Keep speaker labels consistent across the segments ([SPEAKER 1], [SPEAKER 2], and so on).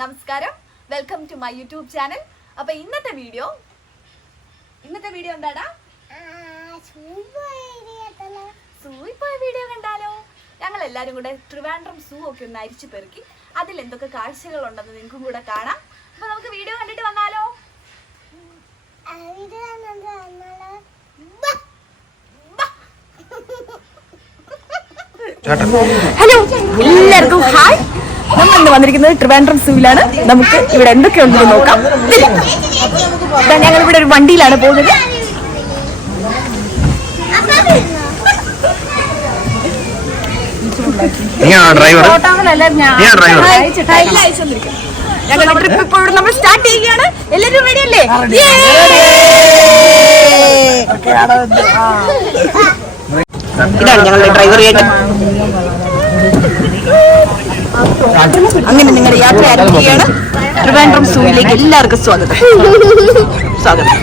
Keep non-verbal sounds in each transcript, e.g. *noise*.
[SPEAKER 1] നമസ്കാരം. Welcome to my YouTube channel അപ്പൊ ഇന്നത്തെ വീഡിയോ ഇന്നത്തെ വീഡിയോ എന്താടാ? സൂയിൽ പോയ വീഡിയോ കണ്ടാലോ? ഞങ്ങൾ എല്ലാരും കൂടെ ട്രിവാൻഡ്രം സൂ ഒക്കെ ഒന്ന് അരിച്ചു പെറുക്കി അതിൽ എന്തൊക്കെ കാഴ്ചകൾ ഉണ്ടെന്ന് നിങ്ങൾക്കും കൂടെ കാണാം. അപ്പൊ നമുക്ക് വീഡിയോ കണ്ടിട്ട് വന്നാലോ? ഹലോ എല്ലാവർക്കും ഹായ് നമ്മൾ ഇന്ന് വന്നിരിക്കുന്നത് ട്രിവാൻഡ്രം സൂവിലാണ്. നമുക്ക് ഇവിടെ എന്തൊക്കെ ഉണ്ടെന്ന് നോക്കാം. ഞങ്ങൾ ഇവിടെ ഒരു വണ്ടിയിലാണ് പോകുന്നത്. ഞങ്ങളുടെ ട്രിപ്പ് നമ്മൾ സ്റ്റാർട്ട് ചെയ്യുകയാണ്. എല്ലാവരും റെഡി അല്ലേ? ഇതാണ് ഞങ്ങളുടെ ഡ്രൈവർ ചേട്ടൻ അങ്ങനെ നിങ്ങളുടെ യാത്ര ആരംഭിക്കുകയാണ്. ട്രിവാൻഡ്രം സൂയിലേക്ക് എല്ലാവർക്കും സ്വാഗതം. സ്വാഗതം.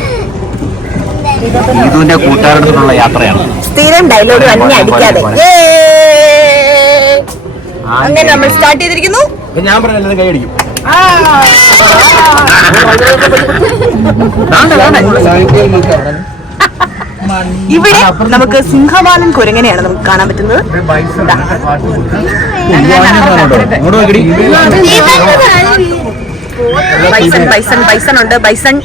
[SPEAKER 2] ഇതുവിന്റെ കൂട്ടുകാരുടെ യാത്രയാണ്.
[SPEAKER 1] സ്ഥിരം ഡയലോഗ് തന്നെ അടിക്കാതെ. അങ്ങനെ നമ്മൾ സ്റ്റാർട്ട് ചെയ്തിരിക്കുന്നു.
[SPEAKER 2] ഞാൻ പറഞ്ഞത് കൈ അടിക്കും.
[SPEAKER 1] ഇവിടെ നമുക്ക് സിംഹവാലൻ കുരങ്ങനെയാണ് നമുക്ക് കാണാൻ പറ്റുന്നത്. ബൈസൺ ബൈസൺ ബൈസൺ ഉണ്ട്. ബൈസൺ.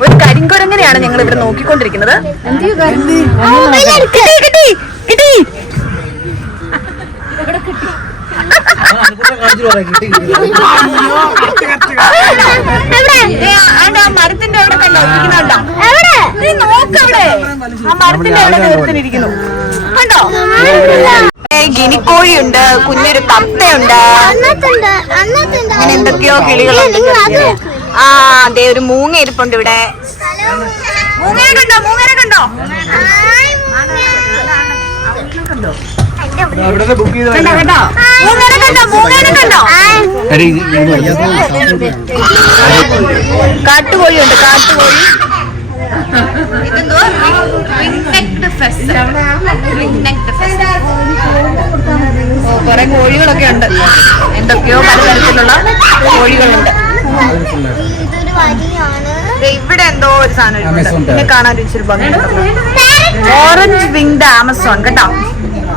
[SPEAKER 1] ഒരു കരിങ്കുരങ്ങനെയാണ് ഞങ്ങൾ ഇവിടെ നോക്കിക്കൊണ്ടിരിക്കുന്നത്. കിട്ടി കിട്ടി കിട്ടി? ഏ, ആണ്ട് ആ മരത്തിന്റെ അവിടെ കണ്ടോ ഇരിക്കുന്നുണ്ടോ നീ നോക്കവിടെ ആ മരത്തിന്റെ അവിടെ നിർത്തിനിരിക്കുന്നു കണ്ടോ ഗിനിക്കോഴിയുണ്ട് കുഞ്ഞൊരു തത്തയുണ്ട് അങ്ങനെ എന്തൊക്കെയോ കിളികളുണ്ട് ആ അതെ ഒരു മൂങ്ങ ഇരിപ്പുണ്ട് ഇവിടെ. മൂങ്ങയെ കണ്ടോ? മൂങ്ങനെ കണ്ടോ? കണ്ടോ? കണ്ടോ? കാട്ടുകോഴിയുണ്ട് കാട്ടുകോഴി. ഇതെന്തോ. ഓ കുറെ കോഴികളൊക്കെ ഉണ്ട്. എന്തൊക്കെയോ പലതരത്തിലുള്ള കോഴികളുണ്ട്. ഇവിടെ എന്തോ ഒരു സാധനം പിന്നെ കാണാൻ ഇച്ചിരി ഭംഗിയുണ്ട്. ഓറഞ്ച് വിങ്ഡ് ആമസോൺ കേട്ടോ?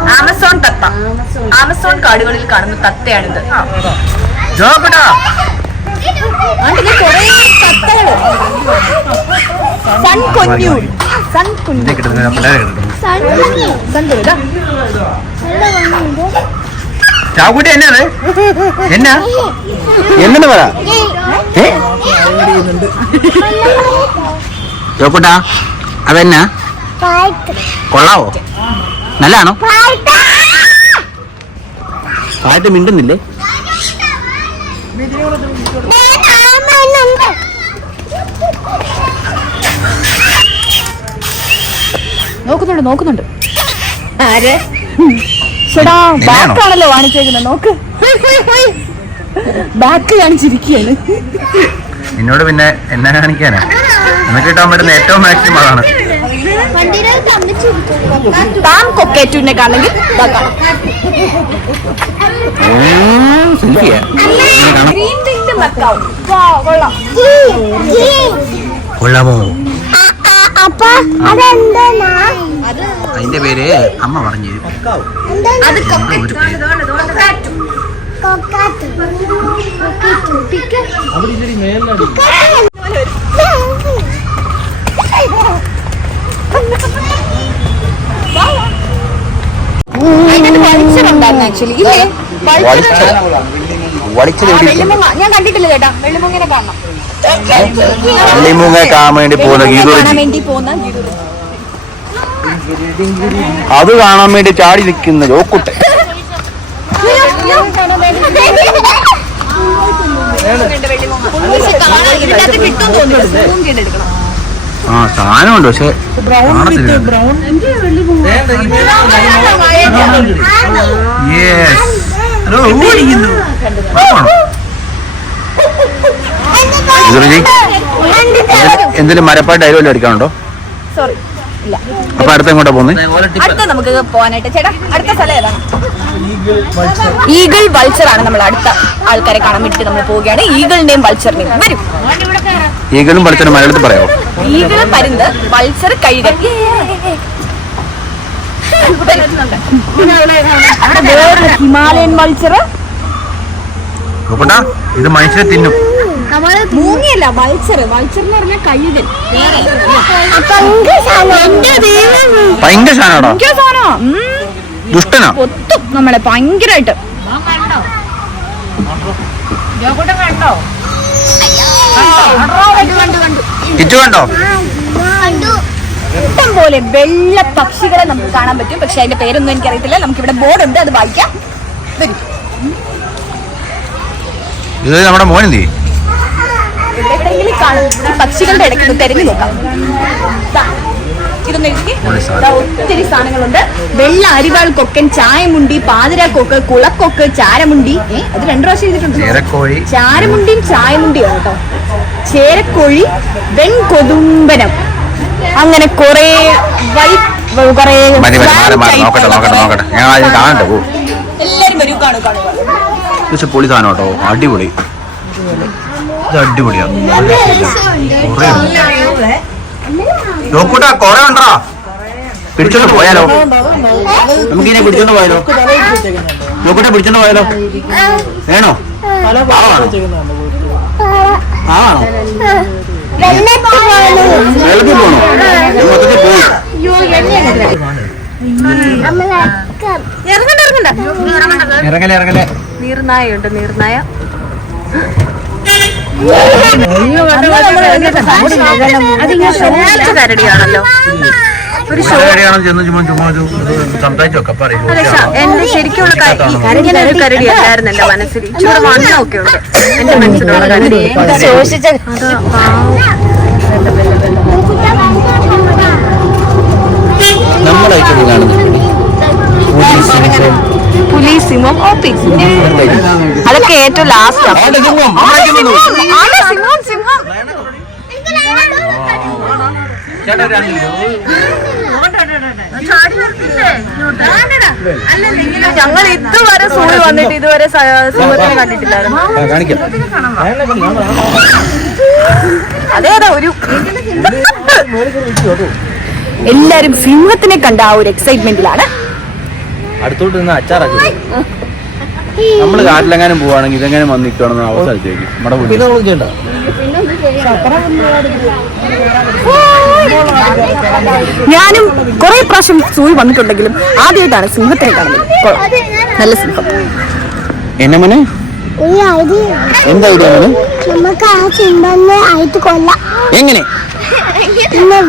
[SPEAKER 1] ആമസോൺ തത്ത. ആമസോൺ. കാടുകളിൽ കാണുന്ന തത്തയാണിത്. ആണ്ടിൽ കൊറേ തത്തകൾ. Sun conure. Sun conure. Sun
[SPEAKER 2] ചാക്കുട്ടി എന്നാണ് എന്നാ എന്നു? പറ? ചോക്കുട്ടാ അതെന്നാ? കൊള്ളാവോ? നല്ലാണോ പാട്ട് മിണ്ടുന്നില്ലേ?
[SPEAKER 1] നോക്കുന്നുണ്ട് നോക്കുന്നുണ്ട്. ആര്? ചേടാ? ബാക്കാണല്ലോ കാണിച്ചേക്കുന്നത് നോക്ക്. ബാക്ക് കാണിച്ചിരിക്കുകയാണ്.
[SPEAKER 2] എന്നോട് പിന്നെ എന്നാ കാണിക്കാനാ? നമുക്ക് കിട്ടാൻ പറ്റുന്ന ഏറ്റവും മാക്സിമം അതാണ്
[SPEAKER 1] താൻ കൊക്കേറ്റുവിനെ കാണെങ്കിൽ.
[SPEAKER 2] കൊള്ളാമോ? അതിന്റെ പേര് അമ്മ പറഞ്ഞു തരും
[SPEAKER 1] അത് ഞാൻ കണ്ടിട്ടില്ല ചേട്ടാ വെള്ളിമുങ്ങനെ കാണണം
[SPEAKER 2] വെള്ളിമൂങ്ങ കാണാൻ വേണ്ടി പോകുന്ന അത് കാണാൻ വേണ്ടി ചാടി നിൽക്കുന്ന ജോക്കുട്ടെ
[SPEAKER 1] പക്ഷെ കാണാൻ ഇതിനകത്ത് കിട്ടുമെന്ന് തോന്നുന്നു.
[SPEAKER 2] ആ സാധനമുണ്ട് പക്ഷെ. ഹലോ, എന്തെങ്കിലും മരപ്പാട്ട് ഡയലോഗ് അടിക്കാനുണ്ടോ? അപ്പൊ അടുത്ത എങ്ങോട്ടാ പോകുന്നത്
[SPEAKER 1] അടുത്ത നമുക്ക് പോകാനായിട്ട് ചേട്ടാ അടുത്ത സ്ഥലം ഏതാണ്? ഈഗിൾ വൾച്ചർ ആണ് നമ്മൾ അടുത്ത ആൾക്കാരെ കാണാൻ വേണ്ടിട്ട് നമ്മൾ പോവുകയാണ്. ഈഗിളിന്റെയും വൾച്ചറിന്റെയും വരും.
[SPEAKER 2] ഈഗിളും വൾച്ചറും മലയാളത്തിൽ പറയാമോ
[SPEAKER 1] ഈഗിൾ പരുന്ത് വൾച്ചർ കഴുകൻ ഹിമാലയൻ
[SPEAKER 2] നോക്കട്ടാ ഇത് മനുഷ്യരെ തിന്നും.
[SPEAKER 1] മൂങ്ങിയല്ല വൾച്ചർ വൾച്ചർ എന്ന് പറഞ്ഞാൽ കഴുകൻ
[SPEAKER 3] പങ്ക് എന്റെ ദൈവം
[SPEAKER 2] ഭയങ്കര സാധനമാണോ?
[SPEAKER 1] ഭയങ്കര സാധനമാ. കണ്ടോ
[SPEAKER 2] ദുഷ്ടനാ.
[SPEAKER 1] കൊത്തും നമ്മളെ ഭയങ്കരമായിട്ട്
[SPEAKER 2] കിച്ചു കണ്ടോ?
[SPEAKER 1] ഇഷ്ടം പോലെ വെള്ള പക്ഷികളെ നമുക്ക് കാണാൻ പറ്റും. പക്ഷെ അതിന്റെ പേരൊന്നും എനിക്കറിയത്തില്ല. നമുക്ക് ഇവിടെ ബോർഡ് ഉണ്ട് അത് വായിക്കാം. വരൂ.
[SPEAKER 2] ഇത് നമ്മുടെ
[SPEAKER 1] എവിടെയെങ്കിലും കാണും ഈ പക്ഷികളുടെ ഇടയ്ക്ക് തെരഞ്ഞു നോക്കാം. ഇതൊന്ന് എഴുതി ഒത്തിരി സാധനങ്ങളുണ്ട്. വെള്ള അരിവാൾ കൊക്കൻ ചായമുണ്ടി പാതിരാക്കൊക്ക് കുളക്കൊക്ക് ചാരമുണ്ടി. അത് രണ്ടു പ്രാവശ്യം എഴുതിയിട്ടുണ്ട്. ചാരമുണ്ടിയും ചായമുണ്ടിയും കേട്ടോ. ചേരക്കോഴി വെൺകൊതുമ്പനം. അങ്ങനെ കൊറേ വൈ കൊറേ എല്ലാരും വരൂ കാണൂ കാണൂ കാണൂ.
[SPEAKER 2] പൊളി സാധനം കേട്ടോ. അടിപൊളി. ഇത് അടിപൊളിയാ. കുറേ ഉണ്ട്. നോക്കൂട്ടാ കൊറേ ഉണ്ടോ പിടിച്ചോണ്ട് പോയാലോ? നമുക്കിനെ പിടിച്ചോണ്ട് പോയാലോ? നോക്കൂട്ടെ പിടിച്ചോണ്ട് പോയാലോ? വേണോ? ആവാണോ
[SPEAKER 3] വെള്ളത്തിൽ പോണു?
[SPEAKER 2] മൊത്തത്തിൽ പോയി.
[SPEAKER 1] ഇറങ്ങണ്ട ഇറങ്ങണ്ട.
[SPEAKER 2] ഇറങ്ങലേ ഇറങ്ങലേ
[SPEAKER 1] നീർനായ ഉണ്ട് നീർനായ. കരടിയാണല്ലോ ഒരു എന്റെ ശരിക്കുള്ള ഇങ്ങനെ ഒരു കരടി അല്ലായിരുന്നു എന്റെ മനസ്സിൽ. ഇച്ചിരി വണ്ണമൊക്കെ ഉണ്ട് എന്റെ മനസ്സിലുള്ള കരടി. ശോഷിച്ച
[SPEAKER 2] നമ്മളായിട്ട് കാണുന്നു
[SPEAKER 1] പുലി സിംഹം ഓപ്പി അതൊക്കെ ഏറ്റവും ലാസ്റ്റ് സിംഹം? സിംഹം. ഞങ്ങൾ ഇതുവരെ സൂര്യ വന്നിട്ട് ഇതുവരെ സിംഹത്തിനെ കണ്ടിട്ടില്ലായിരുന്നു.
[SPEAKER 2] കാണിക്കാം.
[SPEAKER 1] അതേതാ ഒരു എല്ലാരും സിംഹത്തിനെ കണ്ട ആ ഒരു എക്സൈറ്റ്മെന്റിലാണ്
[SPEAKER 2] അടുത്തോട്ട് നിന്ന് അച്ചാറാക്കി നമ്മൾ കാട്ടിലെങ്ങാനും പോവാണെങ്കിൽ ഇതെങ്ങനെ വന്ന് നിൽക്കണമെന്ന് അവസരിച്ചേക്കും നമ്മുടെ.
[SPEAKER 1] ഞാനും കുറെ പ്രാവശ്യം സൂര്യ വന്നിട്ടുണ്ടെങ്കിലും ആദ്യമായിട്ടാണ് സിംഹത്തിനെ കാണുന്നത്. നല്ല സിംഹം.
[SPEAKER 2] എന്നെ മോനെ? എന്താ
[SPEAKER 3] നമുക്ക് ആ ചിന്തന്നെ ആയിട്ട് കൊല്ലാം.
[SPEAKER 2] എങ്ങനെ?
[SPEAKER 3] പിന്നെ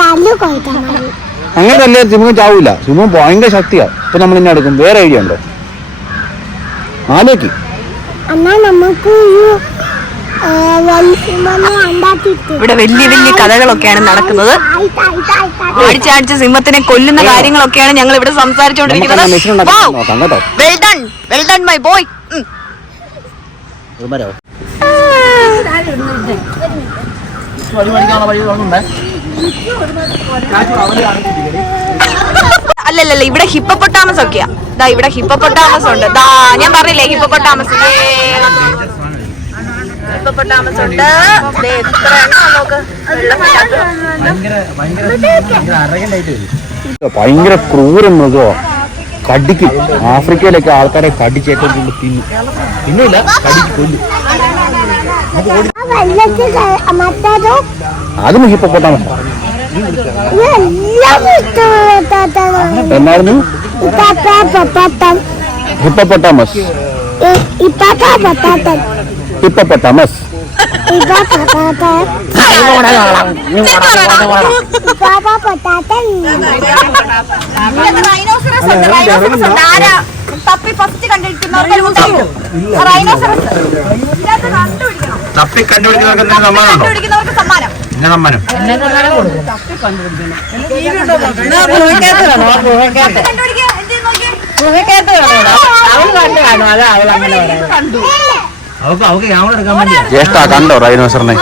[SPEAKER 3] തല്ലു മതി.
[SPEAKER 2] അങ്ങനെ അല്ലേ സിംഹം ചാവൂല. സിംഹം ഭയങ്കര ശക്തിയാ. ഇപ്പൊ നമ്മൾ ഇന്നെ എടുക്കും വേറെ ഐഡിയ ഉണ്ടോ?
[SPEAKER 3] ഉണ്ടാക്കിയിട്ട്.
[SPEAKER 1] ഇവിടെ വലിയ വലിയ കഥകളൊക്കെയാണ് നടക്കുന്നത്. അടിച്ചടിച്ച് സിംഹത്തിനെ കൊല്ലുന്ന കാര്യങ്ങളൊക്കെയാണ് ഞങ്ങൾ ഇവിടെ
[SPEAKER 2] സംസാരിച്ചോണ്ടിരിക്കുന്നത് മെഷീൻ ഉണ്ടാക്കി വഴി കേട്ടോ
[SPEAKER 1] വെൽ ഡൺ അല്ലല്ലല്ല ഇവിടെ ഹിപ്പപ്പൊട്ടാമസ് ഒക്കെയാ ദാ ഇവിടെ ഹിപ്പപ്പൊട്ടാമസ് ഉണ്ട് ദാ ഞാൻ പറഞ്ഞില്ലേ ഹിപ്പപ്പൊട്ടാമസ്. ഹിപ്പപ്പൊട്ടാമസ് ഉണ്ട് ദേ എത്ര നോക്ക്.
[SPEAKER 2] ഭയങ്കര ക്രൂര മൃഗോ. കടിക്കും. ആഫ്രിക്കയിലൊക്കെ ആൾക്കാരെ കടിച്ചേറ്റം കൊണ്ട് തിന്നു. തിന്നില്ല കടിച്ച് കൊല്ലും. അതും ഹിപ്പോട്ടാമസ് എന്നായിരുന്നു?
[SPEAKER 1] ഉണ്ട് ആരാ തപ്പി ഫസ്റ്റ് കണ്ടുപിടിക്കണം
[SPEAKER 2] തപ്പി കണ്ടുപിടിക്കുന്നവർക്ക് സമ്മാനമുണ്ടോ
[SPEAKER 1] സമ്മാനം
[SPEAKER 2] ജ്യേഷ്ഠ കണ്ടോ റൈനോസറിനെ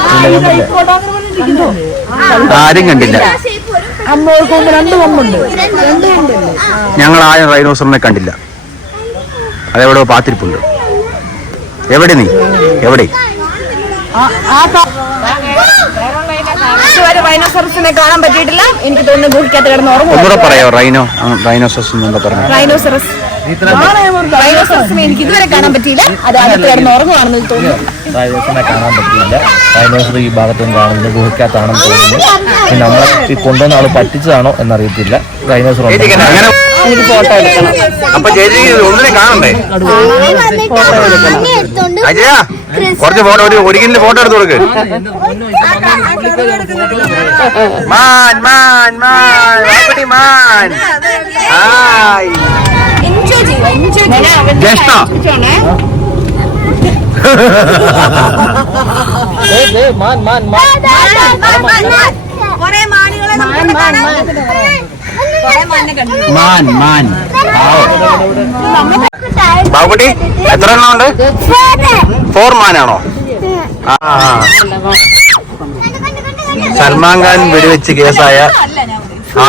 [SPEAKER 2] ആരും കണ്ടില്ല ഞങ്ങൾ ആ റൈനോസറിനെ കണ്ടില്ല അതെവിടെ പാത്തിരിപ്പുണ്ട് എവിടെ നീ എവിടെ
[SPEAKER 1] ഇതുവരെ റൈനോസറസിനെ കാണാൻ പറ്റിയിട്ടില്ല. എനിക്ക് തോന്നുന്നു ഗുഹിക്കകത്ത് കിടന്ന്
[SPEAKER 2] ഒന്നുകൂടെ
[SPEAKER 1] ഉറങ്ങും
[SPEAKER 2] പറയോ റൈനോ റൈനോസറസ് എന്താ പറഞ്ഞു?
[SPEAKER 1] റൈനോസറസ് റൈനോസറസിനെ എനിക്ക് ഇതുവരെ കാണാൻ പറ്റിയില്ല. അത് അകത്ത് കിടന്ന് ഉറങ്ങുവാണെന്ന് തോന്നുന്നു.
[SPEAKER 4] കാണാൻ ഡൈനോസർ ഈ ഭാഗത്തും കാണുന്നത് ഗുഹയ്ക്കകത്താണെന്ന് തോന്നുന്നു. നമ്മളെ കൊണ്ടുവന്ന ആൾ പറ്റിച്ചതാണോ എന്നറിയത്തില്ല. ഡൈനോസർ
[SPEAKER 2] അങ്ങനെ
[SPEAKER 1] എനിക്ക് ഫോട്ടോ എടുക്കണം.
[SPEAKER 2] അപ്പൊ ചേച്ചി ഒന്നിനെ കാണണ്ടേ? അജയ കുറച്ച് ഫോട്ടോ ഒരു ഒരിക്കലിന്റെ ഫോട്ടോ എടുത്ത് കൊടുക്ക്. മാൻ മാൻ മാൻ. മാൻ ഹായ്.
[SPEAKER 4] ഏയ്, *laughs* മാൻ മാൻ മാൻ.
[SPEAKER 1] കുറെ മാനുകളെ നമുക്ക് കാണാൻ
[SPEAKER 2] മാൻ മാൻ. ബാബുട്ടി എത്ര എണ്ണം ഉണ്ട്? ഫോർ മാനാണോ ആ സൽമാൻ ഖാൻ വെടിവെച്ച് കേസായ ആ.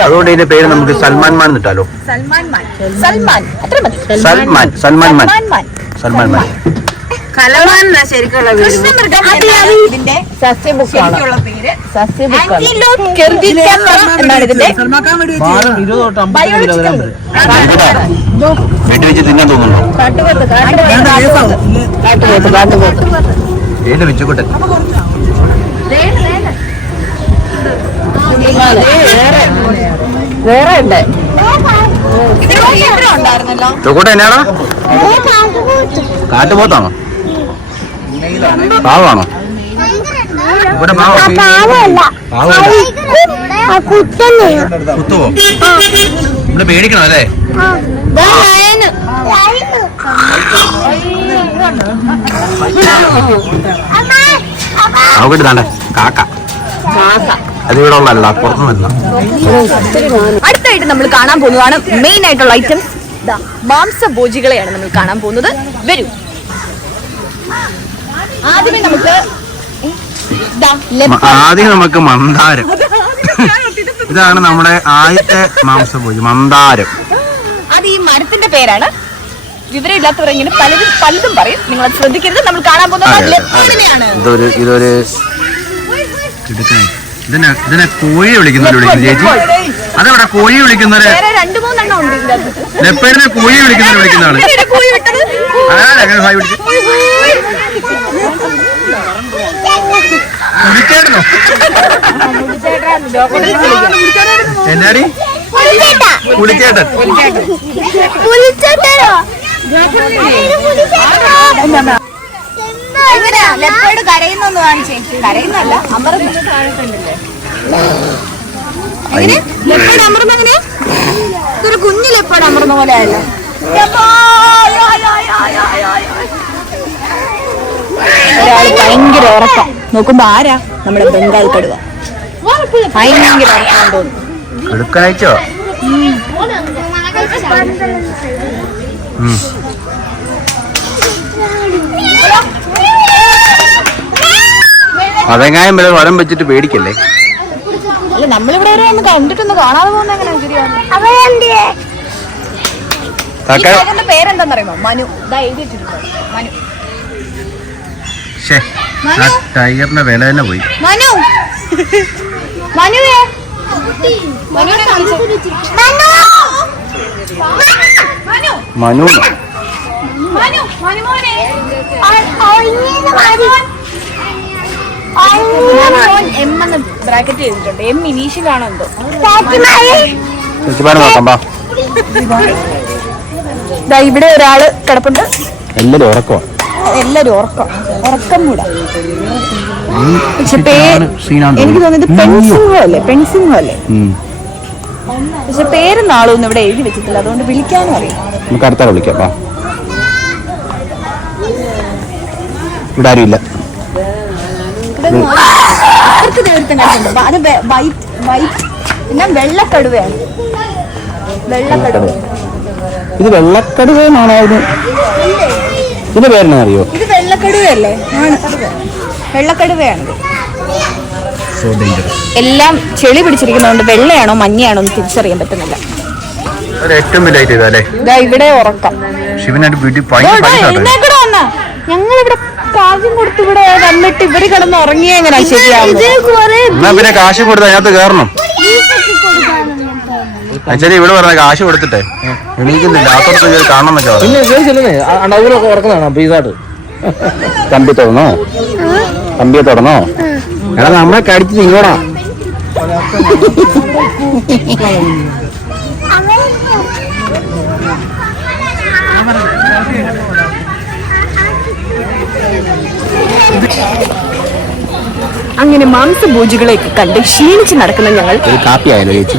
[SPEAKER 2] അതുകൊണ്ട് ഇതിന്റെ പേര് നമുക്ക് സൽമാൻ മാൻ എന്നിട്ടാലോ?
[SPEAKER 1] സൽമാൻ മാൻ. സൽമാൻ.
[SPEAKER 2] സൽമാൻ സൽമാൻ മാൻ.
[SPEAKER 1] സൽമാൻ മാൻ.
[SPEAKER 2] സൽമാൻ മാൻ.
[SPEAKER 1] കലമാൻ ശരിക്കുള്ള ഇതിന്റെ പേര്. എന്നാണ് ഇതിന്റെ
[SPEAKER 2] തിന്നാൻ തോന്നുന്നുണ്ടോ?
[SPEAKER 1] കാട്ടുപോത്ത് കാട്ടുപോത്ത് കാട്ടുപോത്ത്.
[SPEAKER 2] ഏത് വെച്ചുകൊട്ടെ
[SPEAKER 1] വേറെ ഉണ്ട്. ഉണ്ടായിരുന്നല്ലോ.
[SPEAKER 2] കാട്ടുപോത്താണോ? പാവാണോ? ഇവിടെ പാവ?
[SPEAKER 3] പാവല്ല.
[SPEAKER 2] പാവല്ല
[SPEAKER 3] ആ കുത്തനെയാ
[SPEAKER 2] കുത്തുവോ? ഇവിടെ പേടിക്കണം അല്ലേ? നോക്കിട്ട് താണ്ട? കാക്ക. അതിവിടെ ഉള്ളല്ല പുറത്തു വരുന്ന
[SPEAKER 1] അടുത്തായിട്ട് നമ്മൾ കാണാൻ പോകുന്നതാണ് മെയിൻ ആയിട്ടുള്ള ഐറ്റംസ് മാംസഭോജികളെയാണ് നമ്മൾ കാണാൻ പോകുന്നത്. വരൂ. ആദ്യമേ നമുക്ക്.
[SPEAKER 2] ആദ്യം നമുക്ക് മന്ദാരം. *laughs* ഇതാണ് നമ്മുടെ ആദ്യത്തെ മാംസഭോജി മന്ദാരം.
[SPEAKER 1] അത് ഈ മരത്തിന്റെ പേരാണ്. വിവരമില്ലാത്തവർ ഇങ്ങനെ പലരും പലതും പറയും. നിങ്ങൾ ശ്രദ്ധിക്കരുത്. നമ്മൾ കാണാൻ പോകുന്നത്
[SPEAKER 2] ഇതൊരു ഇതൊരു. ഇതിനെ ഇതിനെ കോഴി വിളിക്കുന്നവര് വിളിക്കുന്നു ചേച്ചി. അതെവിടെ കോഴി വിളിക്കുന്നവര്. നെപ്പേരിനെ കോഴി വിളിക്കുന്നവര് വിളിക്കുന്ന
[SPEAKER 1] ആൾ.
[SPEAKER 2] അതാണ് അങ്ങനെ ഹായ് വിളിച്ച് കുളിക്കേട്ടനോ എന്നാടി? കുളിക്കേട്ടൻ
[SPEAKER 1] എങ്ങനെയാ ലെപ്പേഡ് കരയുന്നൊന്ന് കാണിച്ചേ. കരയുന്നല്ല അമർന്ന്. എങ്ങനെ? അമർന്ന് എങ്ങനെ? ഇതൊരു കുഞ്ഞു ലെപ്പേഡ് അമർന്ന പോലെ ആയല്ലോ. ഒരാൾ ഭയങ്കര ഉറക്കം. നോക്കുമ്പോ ആരാ? നമ്മുടെ ബംഗാൾ കടുവ. ഭയങ്കര ഉറക്കം തോന്നുന്നു
[SPEAKER 2] അതെങ്ങാനും വരെ വരം വെച്ചിട്ട് പേടിക്കല്ലേ?
[SPEAKER 1] അല്ല നമ്മളിവിടെ വരെ ഒന്ന് കണ്ടിട്ടൊന്ന് കാണാതെ പോകുന്ന എങ്ങനെയാണ് ശരിയാണ് മനു. ഇതാ മനു.
[SPEAKER 2] ആ ടൈഗറിന്റെ വില തന്നെ പോയി.
[SPEAKER 1] മനു. മനുവേ. മനു.
[SPEAKER 2] മനു.
[SPEAKER 1] മനു. മനു എം എന്ന് ബ്രാക്കറ്റ് ചെയ്തിട്ടുണ്ട്. എം ഇനീഷ്യലാണോ എന്തോ ഇവിടെ ഒരാൾ കിടപ്പുണ്ട്.
[SPEAKER 2] എല്ലാരും
[SPEAKER 1] എല്ലാരും ഉറക്കം. ഉറക്കം കൂടാ. പക്ഷെ പേര് എനിക്ക് തോന്നിയത് പെൺസിംഹം അല്ലേ പെൺസിംഹം അല്ലേ പക്ഷെ പേരും നാളും ഇവിടെ എഴുതി വെച്ചിട്ടില്ല. അതുകൊണ്ട് വിളിക്കാനും അറിയാം
[SPEAKER 2] നമുക്ക് അടുത്ത ആളെ വിളിക്കാം ഇവിടെ ആരും ഇല്ല
[SPEAKER 1] അപ്പുറത്ത് കണ്ടിട്ടുണ്ട്. അത് വൈറ്റ് വൈറ്റ് പിന്നെ വെള്ളക്കടുവയാണ്. വെള്ളക്കടുവ.
[SPEAKER 2] ഇത് വെള്ളക്കടുവേന്നാണോ ഇത്? ഇതിന്റെ പേരെന്നാ അറിയോ?
[SPEAKER 1] ഇത് വെള്ളക്കടുവയല്ലേ? ആണ്. വെള്ളക്കടുവയാണിത് എല്ലാം ചെളി പിടിച്ചിരിക്കുന്നതുകൊണ്ട് വെള്ളയാണോ മഞ്ഞയാണോ എന്ന് തിരിച്ചറിയാൻ പറ്റുന്നില്ല.
[SPEAKER 2] ഏറ്റവും വലിയ
[SPEAKER 1] ഇവിടെ ഉറക്കം.
[SPEAKER 2] ശിവനായിട്ട്
[SPEAKER 1] ഞങ്ങൾ ഇവിടെ കാര്യം കൊടുത്ത് ഇവിടെ വന്നിട്ട് ഇവർ കിടന്ന് ഉറങ്ങിയ
[SPEAKER 2] എന്നാ പിന്നെ കാശ് കൊടുത്ത് അതിനകത്ത് കയറണം. അച്ഛനെ ഇവിടെ പറഞ്ഞ കാശ് കൊടുത്തിട്ടെ. എണീക്കുന്നില്ല. അത്തോടത്ത് കാണണം എന്നൊക്കെ പറഞ്ഞു കമ്പി തുറന്നോ കമ്പിയെ തുറന്നോ എടാ നമ്മളെ കടിച്ച് ഇങ്ങോടാ
[SPEAKER 1] അങ്ങനെ മാംസഭോജികളെയൊക്കെ കണ്ട് ക്ഷീണിച്ച് നടക്കുന്ന ഞങ്ങൾ
[SPEAKER 2] ഒരു കാപ്പി ആയാലോ ചേച്ചി.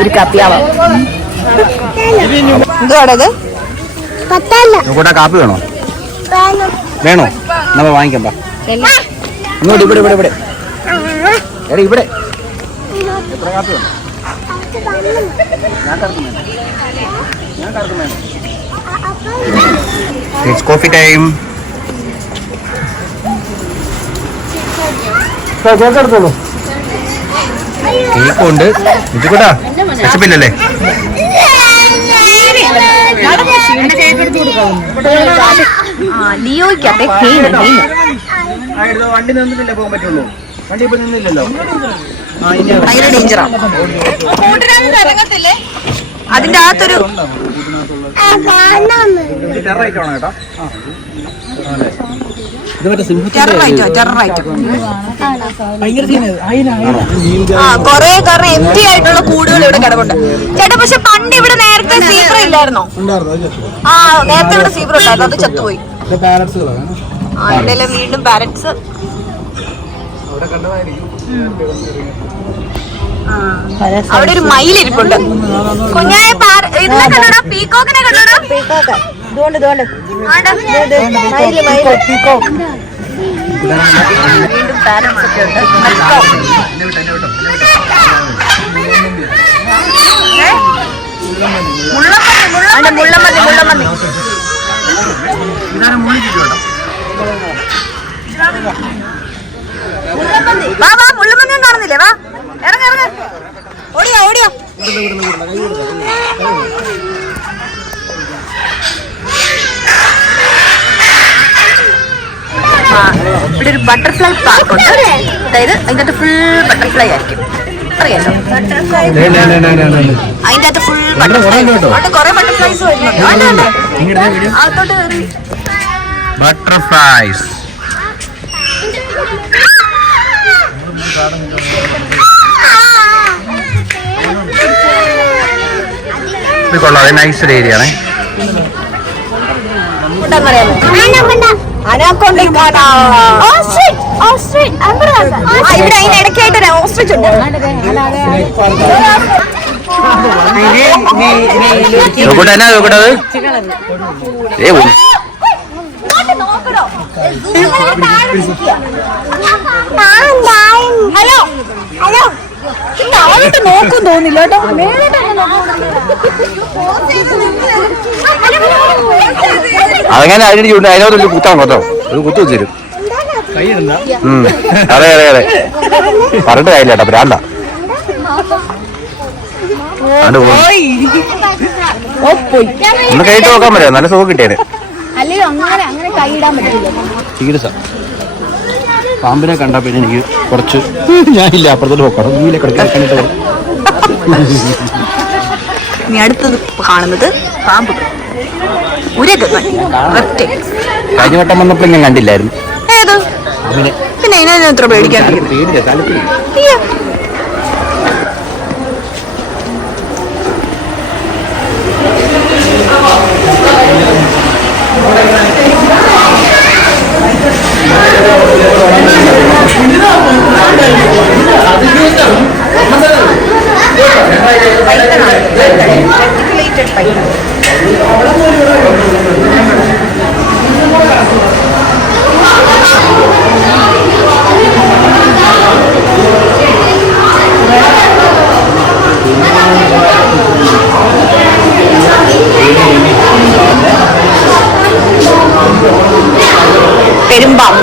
[SPEAKER 1] ഒരു കാപ്പിയാവാം. എന്തുവാടത്
[SPEAKER 3] പത്തല്ല.
[SPEAKER 2] കൂട്ടാ കാപ്പി വേണോ?
[SPEAKER 3] വേണോ.
[SPEAKER 2] നമ്മ വാങ്ങിക്കാം പാ. ഇങ്ങോട്ട് ഇവിടെ ഇവിടെ ഇവിടെ. എടാ ഇവിടെ. It's coffee time. കേക്ക് ഉണ്ട് ഇതുകൂടാ വിശപ്പില്ലല്ലേ
[SPEAKER 1] ഹെയ്ന്
[SPEAKER 2] വണ്ടി നിന്നിട്ടല്ലേ പോകാൻ പറ്റുള്ളൂ വണ്ടി ഇപ്പൊ നിന്നില്ലല്ലോ
[SPEAKER 1] ഭയങ്കര ഡേഞ്ചറാണ് അതിന്റെ അകത്തൊരു
[SPEAKER 2] ടെററായിട്ടാണോ കേട്ടോ ഇത് മറ്റേ സിംഹത്തിന്റെ
[SPEAKER 1] ടെററൈറ്റോ ടെററൈറ്റോ ആ കൊറേ കാരണം എം ടി ആയിട്ടുള്ള കൂടുകൾ ഇവിടെ കിടപ്പുണ്ട്. ചേട്ടാ പക്ഷെ പണ്ട് ഇവിടെ നേരത്തെ സീബ്ര ഇല്ലായിരുന്നോ? ആ നേരത്തെ ഇവിടെ സീബ്ര ഉണ്ടായിരുന്നു. അത് ചത്തുപോയി. ആ ഇവിടെ വീണ്ടും പാരറ്റ്സ് അവിടെ ഒരു മയിൽ ഇരിപ്പുണ്ട് കുഞ്ഞായ കണ്ടോ? ഇതിനെ കണ്ടോടാ പീക്കോക്കിനെ കണ്ടോടാ ആണ്ടാ. വീണ്ടും പാരറ്റ്സ് ഒക്കെ ഉണ്ട്? ആണ്ടാ, മുള്ളമതി മുള്ളമതി വാ വാ മുള്ളമതി കാണുന്നില്ലേ? വാ. ഇറങ്ങ ഇറങ്ങ. ഓടിയാ ഓടിയോ. ഇവിടെ ഒരു ബട്ടർഫ്ലൈ പാർക്ക് ഉണ്ട്. അതായത് അതിന്റെ അകത്ത് ഫുൾ ബട്ടർഫ്ലൈ ആയിരിക്കും. അറിയാലോ? അതിന്റെ അകത്ത് ഫുൾ ബട്ടർഫ്ലൈ കുറെ ബട്ടർഫ്ലൈസ്
[SPEAKER 2] ബട്ടർഫ്ലൈസ് ഇത് കൊള്ളാം. അത് നൈസ് ഏരിയ ആണേ.
[SPEAKER 1] അനാക്കൊണ്ട ഇവിടെ അതിന് ഇടയ്ക്കായിട്ട് ഒരു ഓസ്ട്രിച്ച് ഉണ്ട്. ഹലോ. ഹലോ. താഴോട്ട് നോക്കും തോന്നില്ല കേട്ടോ.
[SPEAKER 2] അതങ്ങനെ അതിന് ചൂണ്ട് അതിനകത്തൊരു കുത്താൻ കേട്ടോ ഒരു കുത്തു വെച്ചിരും. അതെ അതെ അതെ. പറഞ്ഞിട്ട് കാര്യമില്ല കേട്ടോ. രണ്ട പോയി. ഒന്ന് കഴിട്ട് നോക്കാൻ പറ്റുമോ നല്ല സുഖം കിട്ടിയത്
[SPEAKER 1] അല്ലെങ്കിൽ അങ്ങനെ അങ്ങനെ കൈയിടാൻ പറ്റില്ല
[SPEAKER 2] ചികിത്സ പാമ്പിനെ കണ്ട പിന്നെ എനിക്ക് കുറച്ച് ഞാനില്ല അപ്പുറത്തോട്ട് പോക്കണം നീല കിടക്കാൻ
[SPEAKER 1] ഇനി അടുത്തത് കാണുന്നത് പാമ്പുകൾ. reptiles.
[SPEAKER 2] കഴിഞ്ഞ വട്ടം വന്നപ്പോൾ ഞാൻ കണ്ടില്ലായിരുന്നു.
[SPEAKER 1] ഏത്? പിന്നെ അതിനെ എത്ര പേടിക്കാൻ
[SPEAKER 2] പേടില്ല തലത്തിൽ പെരുമ്പാവൂർ.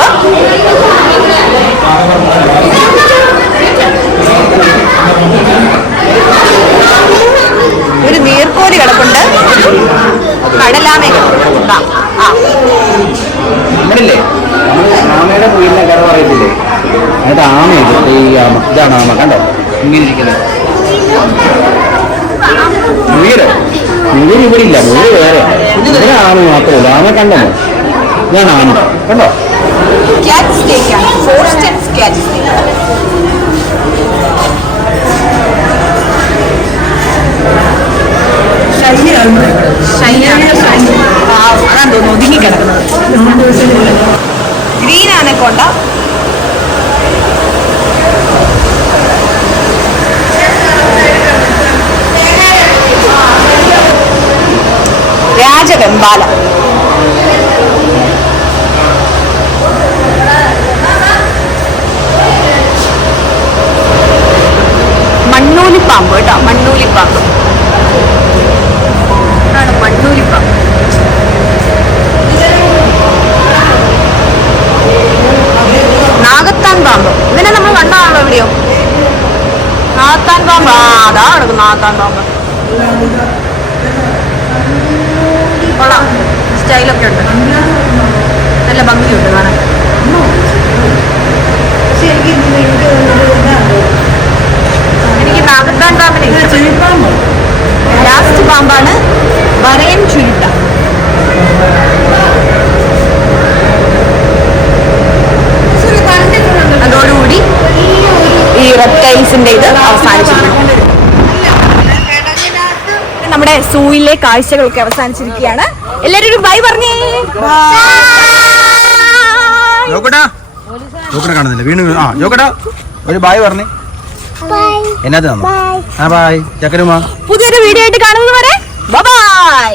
[SPEAKER 2] അതാ
[SPEAKER 1] കിടക്കും നാഗത്താൻ പാമ്പ് കൊള്ളാം സ്റ്റൈലൊക്കെ ഉണ്ട് നല്ല ഭംഗിയുണ്ട് കാണാൻ എനിക്ക് നാഗത്താൻ പാമ്പിനെ ലാസ്റ്റ് പാമ്പാണ് വരയൻ ചുരുട്ട അതോടുകൂടി ഈ റെപ്റ്റൈൽസിന്റെ ഇത് അവസാനിച്ചിരിക്കുന്നു. നമ്മുടെ സൂയിലെ കാഴ്ചകളൊക്കെ അവസാനിച്ചിരിക്കുകയാണ്. എല്ലാരും ഒരു ബൈ പറഞ്ഞേ.
[SPEAKER 2] കാണുന്നില്ല. വീണ്. ആ ജോക്കട്ടാ. ഒരു
[SPEAKER 3] ബൈ പറഞ്ഞേ.
[SPEAKER 2] ആ ബായ് ചക്കരുമാ
[SPEAKER 1] പുതിയൊരു വീഡിയോ ആയിട്ട് കാണുന്നത് വരെ. ബൈ
[SPEAKER 3] ബൈ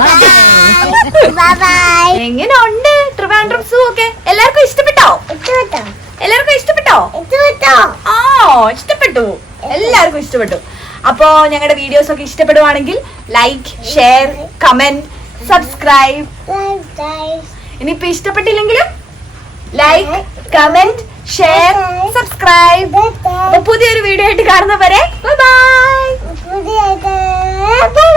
[SPEAKER 3] ബൈ ബൈ
[SPEAKER 1] എങ്ങനെ ഉണ്ട് ട്രിവാൻഡ്രം സൂ ഒക്കെ എല്ലാവർക്കും ഇഷ്ടപ്പെട്ടോ?
[SPEAKER 3] ഇഷ്ടപ്പെട്ടോ?
[SPEAKER 1] എല്ലാവർക്കും ഇഷ്ടപ്പെട്ടോ? ആ ഇഷ്ടപ്പെട്ടു. എല്ലാവർക്കും ഇഷ്ടപ്പെട്ടു. അപ്പോ ഞങ്ങളുടെ വീഡിയോസ് ഒക്കെ ഇഷ്ടപ്പെടുവാണെങ്കിൽ ലൈക്ക് ഷെയർ കമന്റ് സബ്സ്ക്രൈബ് ഇനിയിപ്പോ ഇഷ്ടപ്പെട്ടില്ലെങ്കിലും ലൈക്ക് കമന്റ് ഷെയർ സബ്സ്ക്രൈബ് പുതിയൊരു വീഡിയോ ആയിട്ട് കാണുന്നവരെ
[SPEAKER 3] ബൈ ബൈ